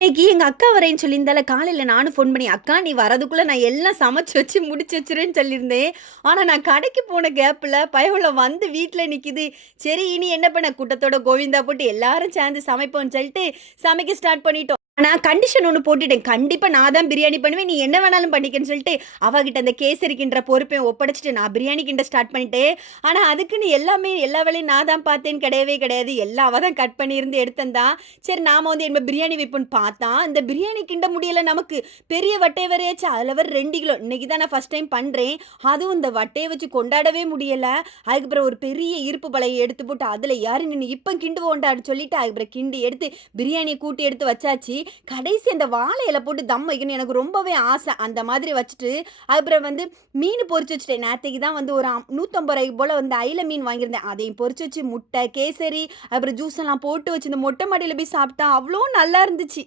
இன்னைக்கு எங்க அக்கா வரேன்னு சொல்லியிருந்தால, காலையில நானும் ஃபோன் பண்ணி, "அக்கா நீ வரதுக்குள்ள நான் எல்லாம் சமைச்சு வச்சு முடிச்சு வச்சுருவேன்னு" சொல்லியிருந்தேன். ஆனா நான் கடைக்கு போன கேப்ல பயபுள்ள வந்து வீட்ல நிக்குது. சரி இனி என்ன பண்ண, கூட்டத்தோட கோவிந்தா போட்டு எல்லாரும் சேர்ந்து சமைப்போம்ன்னு சொல்லிட்டு சமைக்க ஸ்டார்ட் பண்ணிட்டோம். ஆனா கண்டிஷன் ஒண்ணு போட்டுட்டேன். கண்டிப்பா நான் தான் பிரியாணி பண்ணுவேன். நீ என்ன வேணாலும் பண்ணிக்கன்னு சொல்லிட்டு, அவகிட்ட அந்த கேசரி கிண்டுற பொறுப்பையும் ஒப்படைச்சுட்டு நான் பிரியாணி கிண்ட ஸ்டார்ட் பண்ணிட்டேன். ஆனா அதுக்குன்னு எல்லாமே எல்லா வேலையும் நான் தான் பார்த்தேன்னு கிடையவே கிடையாது. எல்லாம் அவ தான் கட் பண்ணியிருந்து எடுத்தந்தா. சரி நாம வந்து என்ன பிரியாணி வைப்போம்ன்னு பார்த்தா, இந்த பிரியாணி கிண்ட முடியல நமக்கு. பெரிய வட்டைய வேறயாச்சு. அதில வேற 2 கிலோ. இன்னைக்கு தான் நான் ஃபர்ஸ்ட் டைம் பண்றேன். அதுவும் இந்த வட்டைய வச்சு கொண்டாடவே முடியல. அதுக்கப்புறம் ஒரு பெரிய இருப்பு பலைய எடுத்து போட்டு, அதில யாரு நின்னு இப்ப கிண்டுவோண்டான்னு சொல்லிட்டு, அதுக்கப்புறம் கிண்டி எடுத்து பிரியாணிய கூட்டி எடுத்து வச்சாச்சு. கடைசி அந்த வாழை இல போட்டு தம் வைக்கணும்னு எனக்கு ரொம்பவே ஆசை. அந்த மாதிரி வச்சுட்டு, அதுக்கப்புறம் வந்து மீன் பொரிச்சு வச்சுட்டேன். நேத்தைக்கு தான் வந்து ஒரு ரூ. 150 போல வந்து அயில மீன் வாங்கியிருந்தேன். அதையும் பொரிச்சு வச்சு, முட்டை, கேசரி, அப்புறம் ஜூஸ் எல்லாம் போட்டு வச்சு இந்த மொட்டை மாடியில போய் சாப்பிட்டா அவ்ளோ நல்லா இருந்துச்சு.